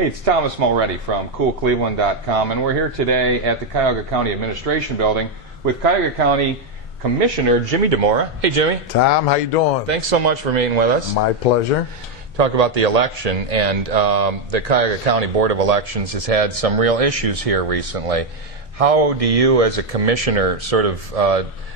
Hey, it's Thomas Mulready from CoolCleveland.com, and we're here today at the Cuyahoga County Administration Building with Cuyahoga County Commissioner Jimmy Dimora. Hey, Jimmy. Tom, how you doing? Thanks so much for meeting with us. My pleasure. Talk about the election, and the Cuyahoga County Board of Elections has had some real issues here recently. How do you, as a commissioner, sort of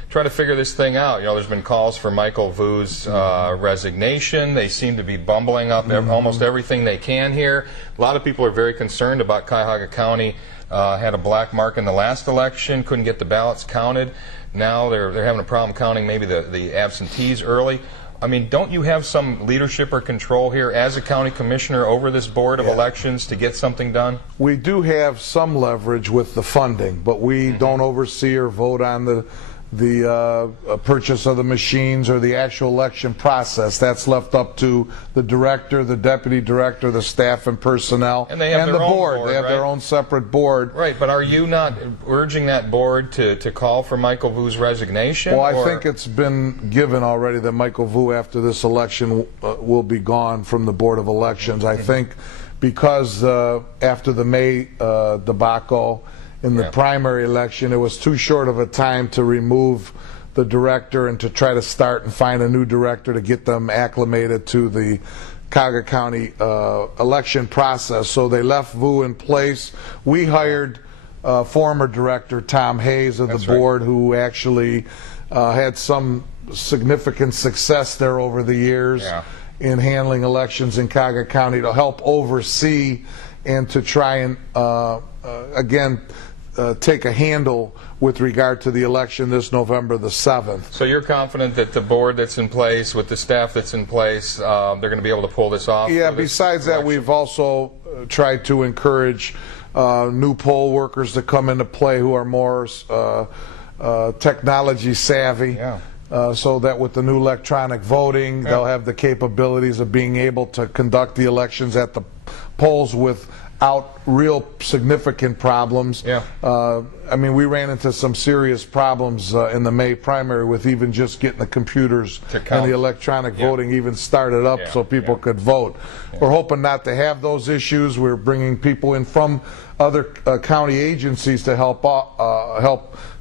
try to figure this thing out? You know, there's been calls for Michael Vu's resignation. They seem to be bumbling up almost everything they can here. A lot of people are very concerned about Cuyahoga County. Had a black mark in the last election, couldn't get the ballots counted. Now they're having a problem counting maybe the absentees early. I mean, don't you have some leadership or control here as a county commissioner over this board of elections to get something done? We do have some leverage with the funding, but we don't oversee or vote on the purchase of the machines or the actual election process. That's left up to the director, the deputy director, the staff and personnel, and they have their the own board. They have their own separate board. Right, but are you not urging that board to call for Michael Vu's resignation? Well, I think it's been given already that Michael Vu, after this election, will be gone from the Board of Elections. I think because after the May debacle, in the primary election, it was too short of a time to remove the director and to try to start and find a new director to get them acclimated to the Cuyahoga County election process. So they left Vu in place. We hired former director Tom Hayes of the board, who actually had some significant success there over the years in handling elections in Cuyahoga County, to help oversee and to try and again take a handle with regard to the election this November the 7th. So you're confident that the board that's in place, with the staff that's in place, they're going to be able to pull this off? Yeah, besides that, we've also tried to encourage new poll workers to come into play who are more technology savvy. So that with the new electronic voting, they'll have the capabilities of being able to conduct the elections at the polls without real significant problems. I mean, we ran into some serious problems in the May primary with even just getting the computers and the electronic voting even started up so people could vote. We're hoping not to have those issues. We're bringing people in from other county agencies to help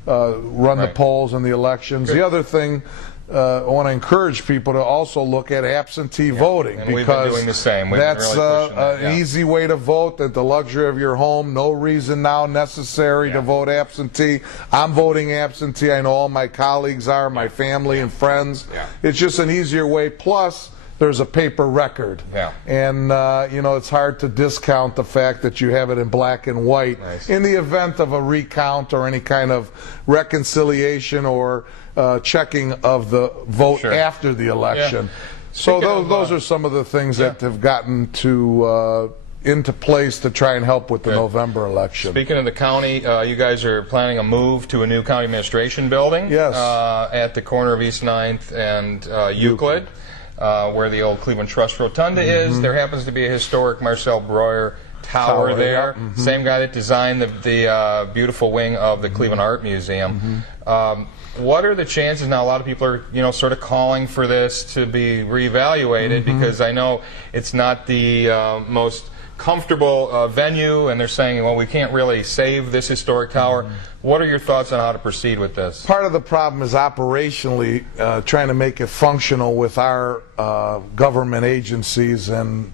run the polls and the elections. The other thing, I want to encourage people to also look at absentee voting, and because we've been doing the same. That's an easy way to vote at the luxury of your home. No reason now necessary to vote absentee. I'm voting absentee. I know all my colleagues are, my family and friends. It's just an easier way. Plus, there's a paper record, and you know, it's hard to discount the fact that you have it in black and white in the event of a recount or any kind of reconciliation or checking of the vote after the election. So those are some of the things that have gotten to into place to try and help with the November election. Speaking of the county, you guys are planning a move to a new county administration building at the corner of East 9th and Euclid. Where the old Cleveland Trust Rotunda is. There happens to be a historic Marcel Breuer Tower there. Same guy that designed the beautiful wing of the Cleveland Art Museum. What are the chances now? A lot of people are, you know, sort of calling for this to be reevaluated because I know it's not the most comfortable venue, and they're saying, well, we can't really save this historic tower. What are your thoughts on how to proceed with this? Part of the problem is operationally trying to make it functional with our government agencies and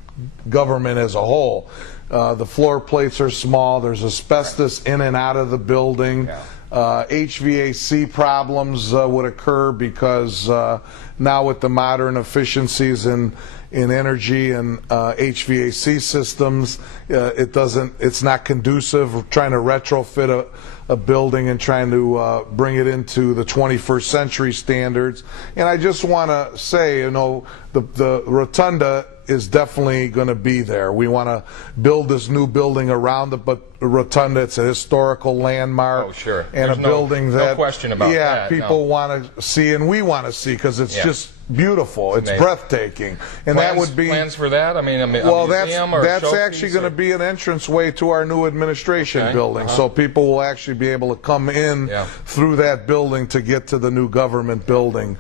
government as a whole. The floor plates are small. There's asbestos in and out of the building. HVAC problems would occur because now with the modern efficiencies in energy and HVAC systems, it's not conducive. We're trying to retrofit a building and trying to bring it into the 21st century standards. And I just want to say, you know, the rotunda is definitely going to be there. We want to build this new building around the rotunda. It's a historical landmark. Oh, sure. And There's a building that, no question about that. People want to see, and we want to see, because it's just beautiful. It's amazing. breathtaking. And that would be plans for that. I mean, a well, museum or that's showpiece actually going to be an entranceway to our new administration building. So people will actually be able to come in through that building to get to the new government building,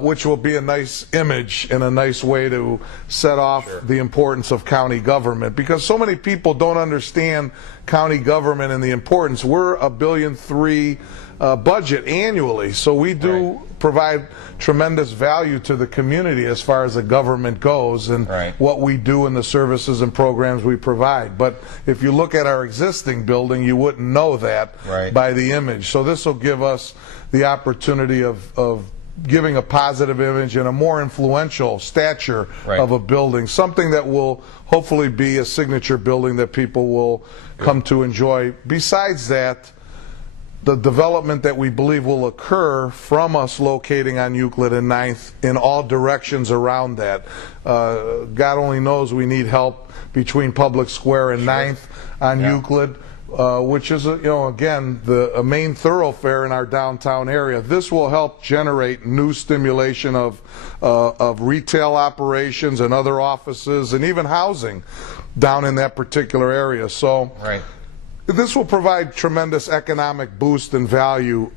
which will be a nice image and a nice way to set off the importance of county government, because so many people don't understand county government and the importance. We're $1.3 billion budget annually, so we do provide tremendous value to the community as far as the government goes, and what we do and the services and programs we provide. But if you look at our existing building, you wouldn't know that by the image. So this will give us the opportunity of giving a positive image and a more influential stature of a building, something that will hopefully be a signature building that people will come to enjoy. Besides that, the development that we believe will occur from us locating on Euclid and 9th in all directions around that. God only knows we need help between Public Square and 9th on Euclid, which is, again, a main thoroughfare in our downtown area. This will help generate new stimulation of retail operations and other offices and even housing down in that particular area. So this will provide tremendous economic boost and value,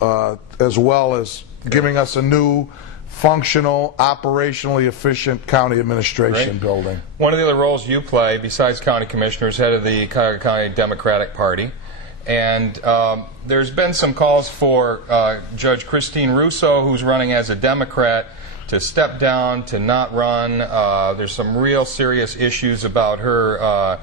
as well as giving us a new, functional, operationally efficient county administration building. One of the other roles you play, besides county commissioner, is head of the Cuyahoga County Democratic Party. And there's been some calls for Judge Christine Russo, who's running as a Democrat, to step down, to not run. There's some real serious issues about her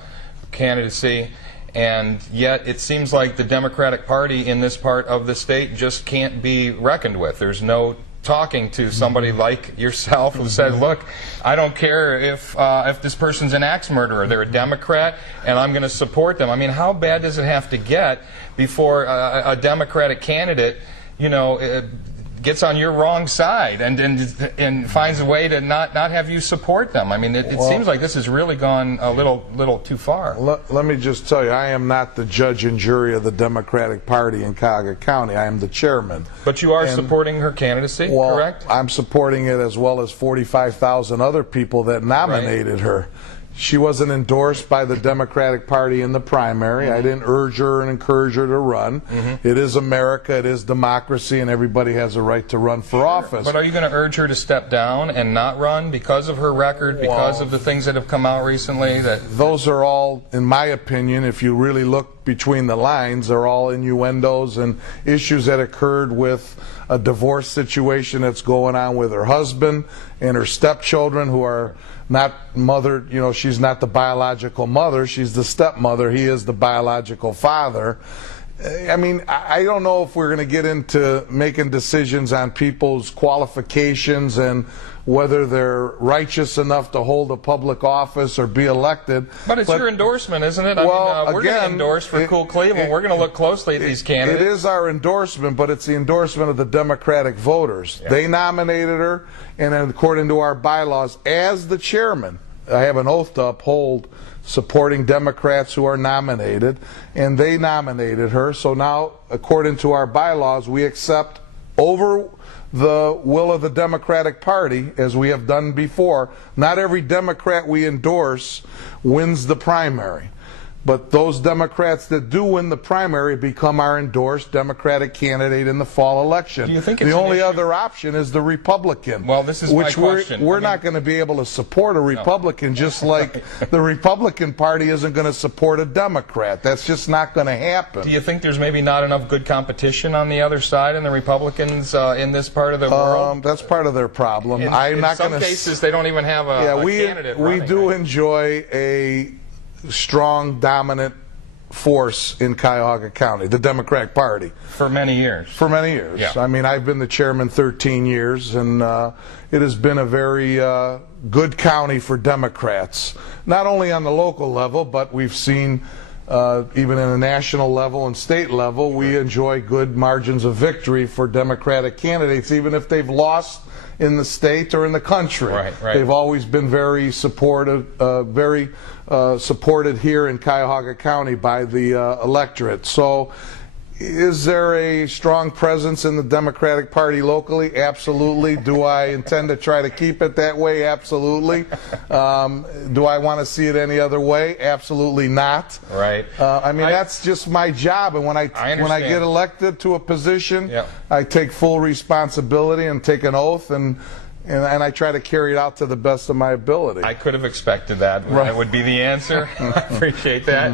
candidacy. And yet it seems like the Democratic Party in this part of the state just can't be reckoned with. There's no talking to somebody like yourself who said, look, I don't care if this person's an axe murderer. They're a Democrat, and I'm going to support them. I mean, how bad does it have to get before a Democratic candidate, gets on your wrong side and finds a way to not have you support them? I mean, it seems like this has really gone a little too far. Let me just tell you, I am not the judge and jury of the Democratic Party in Cuyahoga County. I am the chairman. But you are supporting her candidacy, correct? I'm supporting it, as well as 45,000 other people that nominated her. She wasn't endorsed by the Democratic Party in the primary. I didn't urge her and encourage her to run. It is America, it is democracy, and everybody has a right to run for office. But are you going to urge her to step down and not run because of her record, because of the things that have come out recently? Those are all, in my opinion, if you really look between the lines, they're all innuendos and issues that occurred with a divorce situation that's going on with her husband and her stepchildren, who are not mother, she's not the biological mother, she's the stepmother, he is the biological father. I mean, I don't know if we're going to get into making decisions on people's qualifications and whether they're righteous enough to hold a public office or be elected. But it's your endorsement, isn't it? Well, we're going to endorse for Cool Cleveland. We're going to look closely at these candidates. It is our endorsement, but it's the endorsement of the Democratic voters. They nominated her, and according to our bylaws, as the chairman, I have an oath to uphold supporting Democrats who are nominated, and they nominated her. So now, according to our bylaws, we accept over the will of the Democratic Party, as we have done before. Not every Democrat we endorse wins the primary, but those Democrats that do win the primary become our endorsed Democratic candidate in the fall election. Do you think it's the only other option is the Republican? Well, this is my question. We're not going to be able to support a Republican, just like the Republican Party isn't going to support a Democrat. That's just not going to happen. Do you think there's maybe not enough good competition on the other side and the Republicans in this part of the world? That's part of their problem. In some cases, they don't even have a candidate running. We do enjoy a strong, dominant force in Cuyahoga County, the Democratic Party. For many years. For many years. Yeah. I mean, I've been the chairman 13 years, and it has been a very good county for Democrats. Not only on the local level, but we've seen even in a national level and state level, we enjoy good margins of victory for Democratic candidates, even if they've lost in the state or in the country. They've always been very supportive, supported here in Cuyahoga County by the electorate. So Is there a strong presence in the Democratic Party locally? Absolutely. Do I intend to try to keep it that way? Absolutely. Do I want to see it any other way? Absolutely not. Right. I mean, that's just my job, and when I get elected to a position, Yep. I take full responsibility and take an oath, and I try to carry it out to the best of my ability. I could have expected that. Right. That would be the answer. I appreciate that.